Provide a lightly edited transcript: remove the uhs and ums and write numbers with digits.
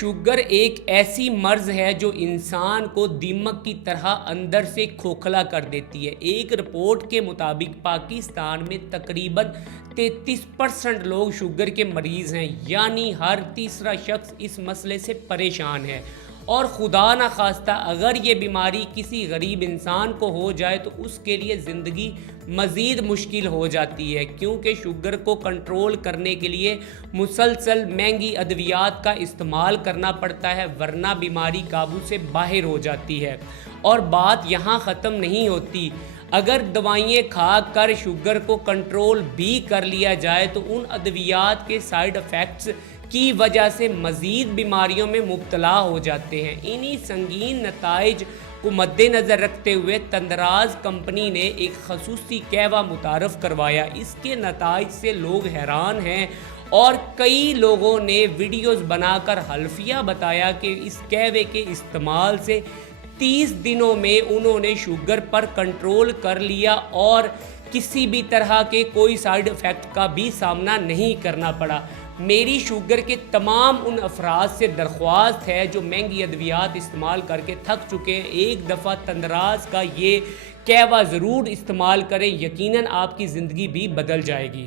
Sugar ایک ایسی مرض ہے جو انسان کو دیمک کی طرح اندر سے کھوکھلا کر دیتی ہے۔ ایک رپورٹ کے مطابق پاکستان میں تقریباً 33% لوگ شوگر کے مریض ہیں، یعنی ہر تیسرا شخص اس مسئلے سے پریشان ہے۔ اور خدا نخواستہ اگر یہ بیماری کسی غریب انسان کو ہو جائے تو اس کے لیے زندگی مزید مشکل ہو جاتی ہے، کیونکہ شوگر کو کنٹرول کرنے کے لیے مسلسل مہنگی ادویات کا استعمال کرنا پڑتا ہے، ورنہ بیماری قابو سے باہر ہو جاتی ہے۔ اور بات یہاں ختم نہیں ہوتی۔ اگر دوائیں کھا کر شوگر کو کنٹرول بھی کر لیا جائے تو ان ادویات کے سائیڈ ایفیکٹس کی وجہ سے مزید بیماریوں میں مبتلا ہو جاتے ہیں۔ انہی سنگین نتائج کو مد نظر رکھتے ہوئے تندراز کمپنی نے ایک خصوصی قہوہ متعارف کروایا۔ اس کے نتائج سے لوگ حیران ہیں اور کئی لوگوں نے ویڈیوز بنا کر حلفیہ بتایا کہ اس قہوے کے استعمال سے 30 دنوں میں انہوں نے شوگر پر کنٹرول کر لیا اور کسی بھی طرح کے کوئی سائیڈ ایفیکٹ کا بھی سامنا نہیں کرنا پڑا۔ میری شوگر کے تمام ان افراد سے درخواست ہے جو مہنگی ادویات استعمال کر کے تھک چکے ہیں، ایک دفعہ تندراز کا یہ قہوہ ضرور استعمال کریں، یقیناً آپ کی زندگی بھی بدل جائے گی۔